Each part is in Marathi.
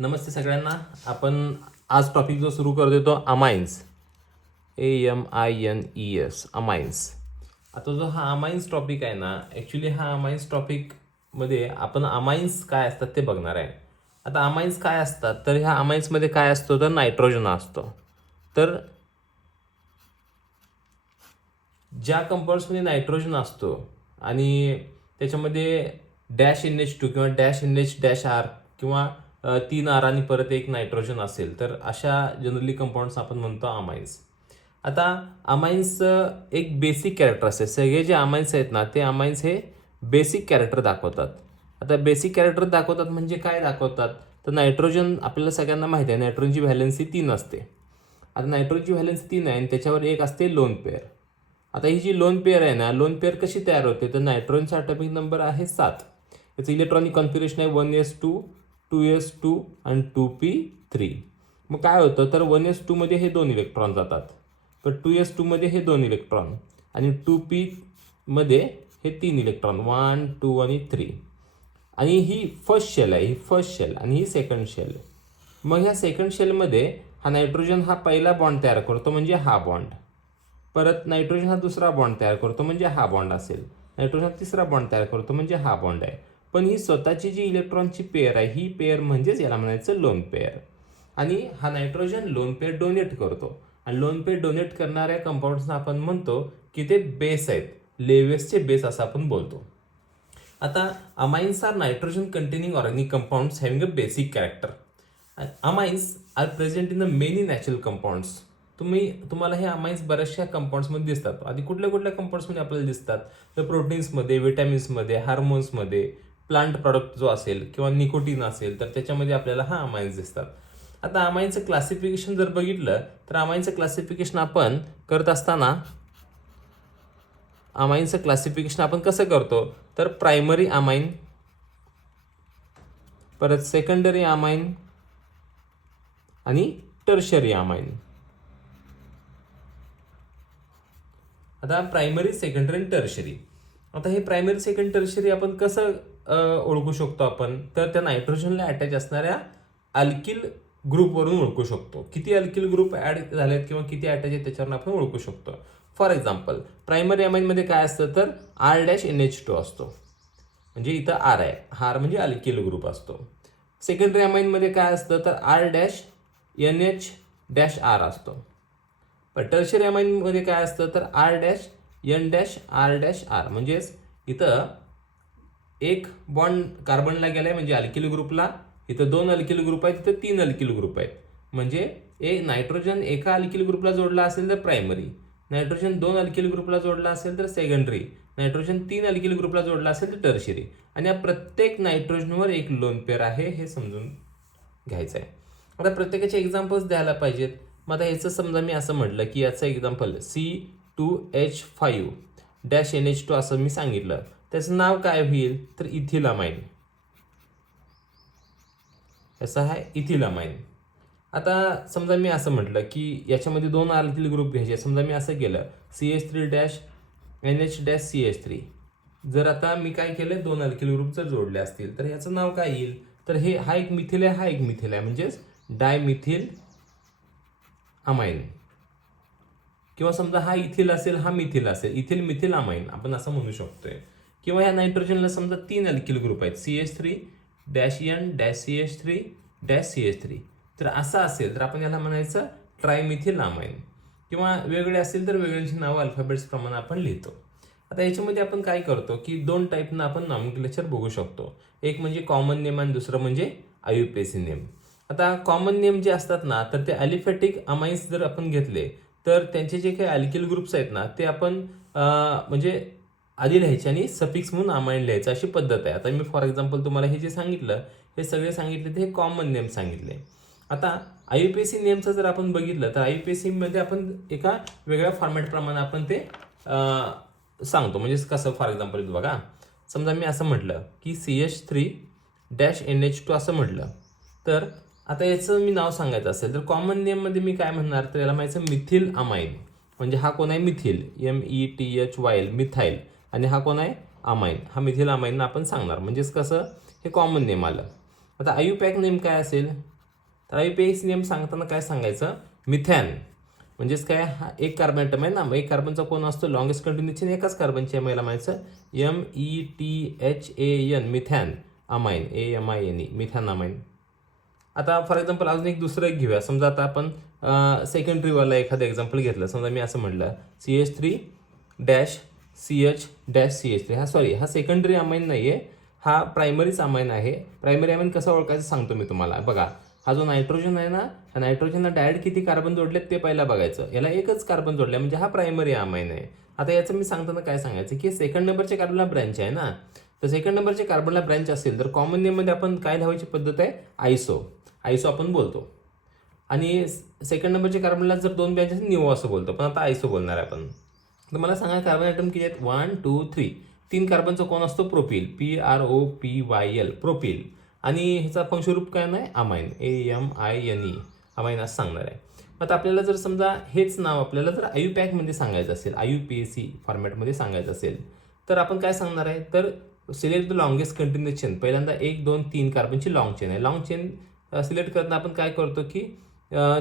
नमस्ते सगळ्यांना. आपण आज टॉपिक जो सुरू करतो तो अमाइन्स, AMINES, अमाइन्स. आता जो हा अमाइन्स टॉपिक आहे ना, ॲक्च्युली हा अमाइन्स टॉपिकमध्ये आपण अमाइन्स काय असतात ते बघणार आहे. आता अमाइन्स काय असतात, तर ह्या अमाइन्समध्ये काय असतो तर नायट्रोजन असतो. तर ज्या कंपाऊंड्समध्ये नायट्रोजन असतो आणि त्याच्यामध्ये डॅश NH2 किंवा डॅश NH डॅश R किंवा 3 R आणि परत एक नायट्रोजन असेल, तर अशा जनरली कंपाऊंड्स आपण म्हणतो अमाइन्स. आता अमाइन्सचं एक बेसिक कॅरेक्टर असते. सगळे जे अमाइन्स आहेत ना, ते अमाइन्स हे बेसिक कॅरेक्टर दाखवतात. आता बेसिक कॅरेक्टर दाखवतात म्हणजे काय दाखवतात, तर नायट्रोजन आपल्याला सगळ्यांना माहिती आहे, नायट्रोजनची व्हॅलेन्सी 3 असते. आता नायट्रोजनची व्हॅलेन्सी 3 आहे आणि त्याच्यावर एक असते लोन पेअर. आता ही जी लोन पेअर आहे ना, लोन पेअर कशी तयार होते, तर नायट्रोजनचा ॲटॉमिक नंबर आहे 7. याचं इलेक्ट्रॉनिक कॉन्फिगरेशन आहे 1s2, 2s2 आणि 2p3. मग काय होतं, तर 1s2 मध्ये हे 2 इलेक्ट्रॉन जातात, तर 2s2 मध्ये हे 2 इलेक्ट्रॉन आणि 2p मध्ये हे 3 इलेक्ट्रॉन, 1, 2 आणि 3. आणि ही फर्स्ट शेल आहे, ही फर्स्ट शेल आणि ही सेकंड शेल. मग ह्या सेकंड शेलमध्ये हा नायट्रोजन हा पहिला बॉन्ड तयार करतो म्हणजे हा बॉन्ड. परत नायट्रोजन हा दुसरा बॉन्ड तयार करतो म्हणजे हा बॉन्ड असेल. नायट्रोजन हा तिसरा बॉन्ड तयार करतो म्हणजे हा बॉन्ड आहे. पण ही स्वतःची जी इलेक्ट्रॉनची पेअर आहे, ही पेअर म्हणजेच याला म्हणायचं लोन पेअर. आणि हा नायट्रोजन लोन पेअर डोनेट करतो आणि लोन पेअर डोनेट करणाऱ्या कंपाऊंड्सना आपण म्हणतो की ते बेस आहेत, लेवेसचे बेस असं आपण बोलतो. आता amines are nitrogen containing organic compounds having a basic character. Amines are present in the many natural compounds. तुम्हाला हे अमाइन्स बऱ्याचशा कंपाऊंड्समध्ये दिसतात. आधी कुठल्या कुठल्या कंपाऊंड्समध्ये आपल्याला दिसतात, तर प्रोटीन्समध्ये, विटॅमिन्समध्ये, हार्मोन्समध्ये, प्लांट प्रॉडक्ट जो असेल किंवा निकोटीन असेल, तर त्याच्यामध्ये आपल्याला हा अमाइन्स दिसतात. आता अमाइन्सचं क्लासिफिकेशन जर बघितलं, तर अमाइन्सचं क्लासिफिकेशन आपण करत असताना अमाइन्सचं क्लासिफिकेशन आपण कसं करतो, तर प्रायमरी अमाइन, परत सेकंडरी अमाइन आणि टर्शरी अमाइन. आता प्रायमरी, सेकंडरी आणि टर्शरी. आता हे प्रायमरी, सेकंड, टर्शरी आपण कसं ओळखू शकतो आपण, तर त्या नायट्रोजनला अटॅच असणाऱ्या अल्किल ग्रुपवरून ओळखू शकतो. किती अल्किल ग्रुप ॲड झालेत किंवा किती अटॅच आहेत त्याच्यावरून आपण ओळखू शकतो. फॉर एक्झाम्पल, प्रायमरी अमाइनमध्ये काय असतं, तर R-NH2 असतो, म्हणजे इथं R आहे, R म्हणजे अल्किल ग्रुप असतो. सेकंडरी अमाइनमध्ये काय असतं, तर R-NH-R असतो. पण टर्शरी अमाइनमध्ये काय असतं, तर R-N-R-R, म्हणजेच इथं एक बॉन्ड कार्बनला गेलाय म्हणजे अल्किल ग्रुपला, इथं 2 अल्किल ग्रुप आहेत, इथं 3 अल्किल ग्रुप आहेत. म्हणजे नायट्रोजन एका अल्किल ग्रुपला जोडला असेल तर प्रायमरी, नायट्रोजन 2 अल्किल ग्रुपला जोडला असेल तर सेकंडरी, नायट्रोजन 3 अल्किल ग्रुपला जोडला असेल तर टर्शरी. आणि या प्रत्येक नायट्रोजनवर एक लोन पेअर आहे, हे समजून घ्यायचं आहे. आता प्रत्येकाचे एक्झाम्पल्स द्यायला पाहिजेत. मग आता ह्याचं समजा मी असं म्हटलं की याचं एक्झाम्पल C2H5-NH2 असं मी सांगितलं, त्याचं नाव काय होईल, तर इथिलामाइन. याचा आहे इथिलामाइन. आता समजा मी असं म्हटलं की याच्यामध्ये 2 अल्किल ग्रुप घ्यायचे, समजा मी असं केलं CH3-NH-CH3. जर आता मी काय केलं, 2 अल्किल ग्रुप जर जोडले असतील तर याचं नाव काय येईल, तर हा एक मिथिल आहे, हा एक मिथिल आहे, म्हणजेच डायमिथिल अमाइन. किंवा समजा हा इथिल असेल, हा मिथिल असेल, इथिल मिथिल अमाइन आपण असं म्हणू शकतोय. किंवा या नायट्रोजनला समजा 3 अल्किल ग्रुप आहेत, CH3-N-CH3-CH3. तर असं असेल तर आपण याला म्हणायचं ट्रायमिथिल अमाइन. किंवा वेगळे असेल तर वेगळ्यांची नावं अल्फाबेट्स प्रमाणे आपण लिहितो. आता याच्यामध्ये आपण काय करतो की 2 टाईपनं आपण नॉमेनक्लेचर बघू शकतो. एक म्हणजे कॉमन नेम आणि दुसरं म्हणजे आयुपेसी नेम. आता कॉमन नेम जे असतात ना, तर ते अलिफॅटिक अमाइन्स जर आपण घेतले तर त्यांचे जे काही अल्किल ग्रुप्स आहेत ना, ते आपण म्हणजे आधी लिहायचे आणि सफिक्स म्हणून अमाइन लिहायचं, अशी पद्धत आहे. आता मी फॉर एक्झाम्पल तुम्हाला हे जे सांगितलं, हे सगळे सांगितले ते हे कॉमन नेम सांगितले. आता आयुपेसी नेमचं जर आपण बघितलं तर आयुपेसीमध्ये आपण एका वेगळ्या फॉर्मॅटप्रमाणे आपण ते सांगतो. म्हणजे कसं, फॉर एक्झाम्पल बघा, समजा मी असं म्हटलं की CH3-NH2 असं म्हटलं, तर आता याचं मी नाव सांगायचं असेल तर कॉमन नेममध्ये मी काय म्हणणार, तर याला म्हणायचं मिथिल अमाइन. म्हणजे हा कोण आहे, मिथिल, METHYL, मिथाईल. आणि हा कोण आहे, अमाइन, हा मिथिल अमाइन आपण सांगणार. म्हणजेच कसं, हे कॉमन नेम आलं. आता IUPAC नेम काय असेल, तर IUPAC नेम सांगताना काय सांगायचं, मिथॅन म्हणजेच काय, हा एक कार्बन ॲटम आहे ना, मग एक कार्बनचा कोण असतो, लॉंगेस्ट कंटिन्यूची एकाच कार्बनची आहे, मला म्हणायचं METHAN, मिथॅन अमाइन, AMINE, मिथॅन अमाइन. आता फॉर एक्झाम्पल अजून एक दुसरं एक घेऊया. समजा आता आपण सेकंडरीवाला एखादं एक्झाम्पल घेतलं. समजा मी असं म्हटलं CH3-CH-CH3, हा सॉरी, हा सेकंडरी अमाइन नाही आहे, हा प्रायमरीच अमाइन आहे. प्रायमरी अमाइन कसं ओळखायचं सांगतो मी तुम्हाला. बघा, हा जो नायट्रोजन आहे ना, ह्या नायट्रोजनला डायरेक्ट किती कार्बन जोडलेत ते पहिला बघायचं. याला एकच कार्बन जोडले म्हणजे हा प्रायमरी अमाइन आहे. आता याचं मी सांगताना काय सांगायचं की सेकंड नंबरच्या कार्बनला ब्रँच आहे ना, तर सेकंड नंबरच्या कार्बनला ब्रँच असेल तर कॉमन नेममध्ये आपण काय लिहायची पद्धत आहे, आयसो आपण बोलतो. आणि सेकंड नंबरच्या कार्बनला जर दोन ब्रँच असेल निओ असं बोलतो, पण आता आयसो बोलणार आहे आपण. तर मला सांगा कार्बन ॲटम किती आहेत, 1 2 3. 3 कार्बनचा कोण असतो, प्रोपिल, PROPYL, प्रोपिल. आणि ह्याचा फंक्शनरूप काय नाही, अमाइन, AMINE, अमाइन असं सांगणार आहे. आता आपल्याला जर समजा हेच नाव आपल्याला जर IUPAC मध्ये सांगायचं असेल, IUPAC फॉर्मॅटमध्ये सांगायचं असेल, तर आपण काय सांगणार आहे, तर select the longest continuous chain. पहिल्यांदा 1 2 3 कार्बनची लॉंग चेन आहे. लॉंग चेन सिलेक्ट करताना आपण काय करतो की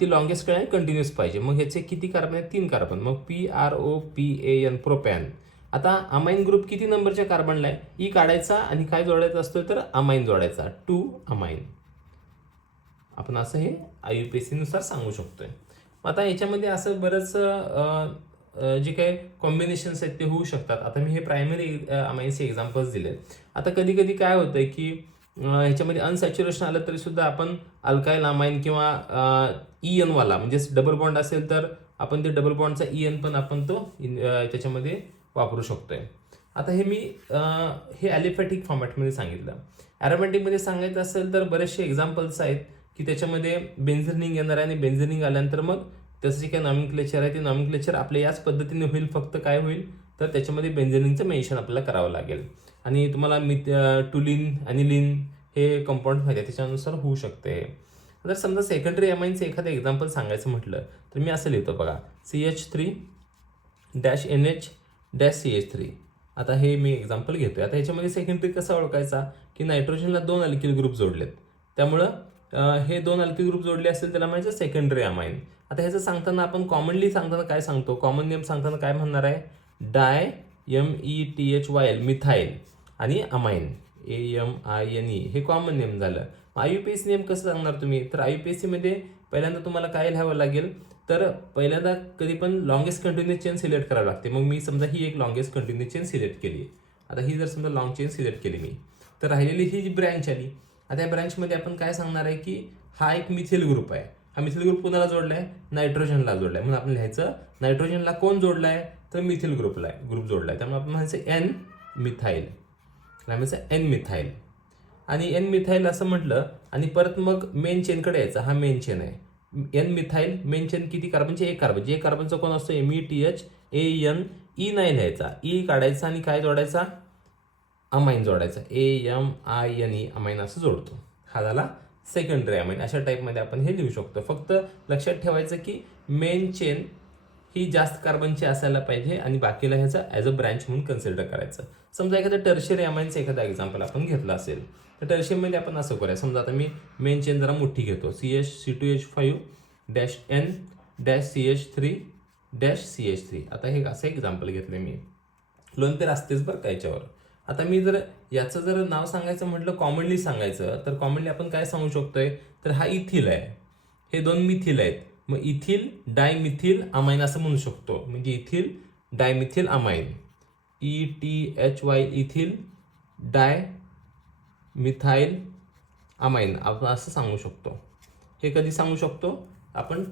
ती लॉंगेस्ट काय कंटिन्युअस पाहिजे. मग ह्याचे किती कार्बन आहेत, 3 कार्बन. मग PROPAN, प्रोपॅन. आता अमाइन ग्रुप किती नंबरच्या कार्बनला आहे, ई काढायचा आणि काय जोडायचं असतं, तर अमाइन जोडायचा, 2 अमाइन. आपण असं हे IUPAC नुसार सांगू शकतोय. आता याच्यामध्ये असं बरंच जे काही कॉम्बिनेशन्स आहेत ते होऊ शकतात. आता मी हे प्रायमरी अमाइन्सचे एक्झाम्पल्स दिले. आता कधी कधी काय होतंय की ह्याच्यामध्ये अनसॅच्युरेशन आलं तरी सुद्धा आपण अल्काइल अमाइन किंवा EN वाला म्हणजे डबल बॉन्ड असेल तर आपण ते डबल बॉन्डचा EN पण आपण तो त्याच्यामध्ये वापरू शकतोय. आता हे मी हे ॲलिफॅटिक फॉर्मॅटमध्ये सांगितलं. ॲरोमॅटिकमध्ये सांगायचं असेल तर बरेचसे एक्झाम्पल्स आहेत की त्याच्यामध्ये बेन्झिनिंग येणार आहे आणि बेन्झिनिंग आल्यानंतर मग त्याचं जे काही नॉमेनक्लेचर आहे ते नॉमेनक्लेचर आपल्या याच पद्धतीने होईल. फक्त काय होईल तर त्याच्यामध्ये बेन्झिनिंगचं मेन्शन आपल्याला करावं लागेल. आणि तुम्हाला टुलिन आणि लिन हे कंपाऊंड माहिती आहे त्याच्यानुसार होऊ शकते. जर समजा सेकंडरी अमाइनचं एखादं एक्झाम्पल सांगायचं म्हटलं तर मी असं लिहितो बघा, CH3-NH-CH3. आता हे मी एक्झाम्पल घेतोय. आता ह्याच्यामध्ये सेकंडरी कसा ओळखायचा की नायट्रोजनला 2 अल्किल ग्रुप जोडलेत, त्यामुळं हे 2 अल्किल ग्रुप जोडले असेल त्याला म्हणायचं सेकंडरी अमाइन. आता ह्याचं सांगताना आपण कॉमनली सांगताना काय सांगतो, कॉमन नेम सांगताना काय म्हणणार आहे, डाय METHYL, मिथाईल, आणि अमाइन, AMINE, हे कॉमन नेम झालं. IUPAC नेम कसं सांगणार तुम्ही, तर IUPAC मध्ये पहिल्यांदा तुम्हाला काय लिहावं लागेल, तर पहिल्यांदा कधी पण लॉंगेस्ट कंटिन्युअस चेन सिलेक्ट करावी लागते. मग मी समजा ही एक लॉंगेस्ट कंटिन्युअस चेन सिलेक्ट केली. आता ही जर समजा लॉंग चेन सिलेक्ट केली मी, तर राहिलेली ही जी ब्रँच आली. आता या ब्रँचमध्ये आपण काय सांगणार आहे की हा एक मिथिल ग्रुप आहे. हा मिथिल ग्रुप कोणाला जोडलाय, नायट्रोजनला जोडलाय. म्हणून आपण लिहायचं नायट्रोजनला कोण जोडलाय, तर मिथिल ग्रुप जोडलाय. त्यामुळे आपण म्हणायचं N मिथाईल, N मिथाईल. आणि N मिथाईल असं म्हटलं आणि परत मग मेन चेनकडे यायचं. हा मेन चेन आहे N मिथाईल. मेन चेन किती कार्बनचे, एक कार्बनचे. एक कार्बनचा कोण असतो, METHAN, E नाही लिहायचा, E काढायचा आणि काय जोडायचा, अमाइन जोडायचा, AMINE, अमाइन असं जोडतो. हा झाला सेकंडरी अमाइन. अशा टाईपमध्ये आपण हे लिहू शकतो. फक्त लक्षात ठेवायचं की मेन चेन ही जास्त कार्बनची असायला पाहिजे आणि बाकीला ह्याचा ॲज अ ब्रँच म्हणून कन्सिडर करायचं. समजा एखादं टर्शियरी अमाइनचं एखादा एक्झाम्पल आपण घेतलं असेल तर टर्शियममध्ये आपण असं करूया. समजा आता मी मेन चेन जरा मोठी घेतो, CH2H5-N-CH3-CH3. आता हे असं एक्झाम्पल घेतलं मी. लोन पेर असतेच बरं का याच्यावर. आता मी जर याचं जर नाव सांगायचं म्हटलं, कॉमनली सांगायचं तर कॉमनली आपण काय सांगू शकतोय, तर हा इथिल आहे, हे 2 मिथिल आहेत. मग इथिल डायमिथिल अमाइन असं म्हणू शकतो. म्हणजे ethyl dimethyl amine, ETHY, ethyl di methyl amine आपण असं सांगू शकतो. हे कधी सांगू शकतो आपण,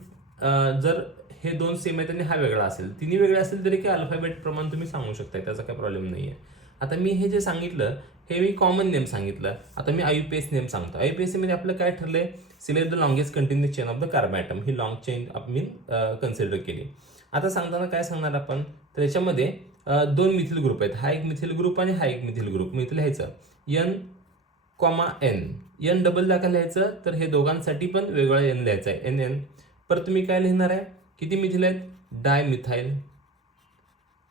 जर हे 2 सेम आहेत आणि हा वेगळा असेल. तिन्ही वेगळे असेल तरी काही अल्फाबेट प्रमाण तुम्ही सांगू शकता, त्याचा काही प्रॉब्लेम नाही आहे. आता मी हे जे सांगितलं हे मी कॉमन नेम सांगितलं. आता मी IUPAC नेम सांगतो. IUPAC मध्ये आपलं काय ठरलंय, select the longest continuous chain of the carbon atom. ही लॉंग चेन आपण कन्सिडर केली. आता सांगताना काय सांगणार आपण, तर याच्यामध्ये 2 मिथिल ग्रुप आहेत. हा एक मिथिल ग्रुप आणि हा एक मिथिल ग्रुप. मी इथं लिहायचं N, N डबल दाखल लिहायचं, तर हे दोघांसाठी पण वेगळा N लिहायचा आहे, NN. परत तुम्ही काय लिहिणार आहे, किती मिथिल आहेत, डायमिथाईल,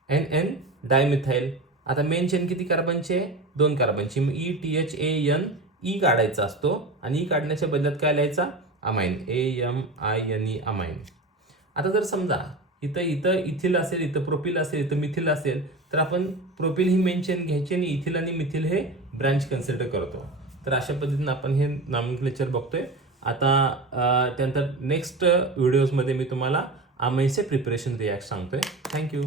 NN डायमिथाईल. आता मेन चेन किती कार्बनचे, 2 कार्बनची. ETHAN, ई काढायचा असतो आणि ई काढण्याच्या बदल्यात काय लिहायचा, अमाइन, AMINE, अमाइन. आता जर समजा इथं इथं इथिल असेल, इथं प्रोपिल असेल, इथं मिथिल असेल, तर आपण प्रोपिल ही मेन चेन घ्यायची आणि इथिल आणि मिथिल हे ब्रँच कन्सिडर करतो. तर अशा पद्धतीने आपण हे नॉमेनक्लेचर बघतोय. आता त्यानंतर नेक्स्ट व्हिडिओजमध्ये मी तुम्हाला अमाइनचे प्रिपरेशन रिॲक्ट सांगतोय. थँक्यू.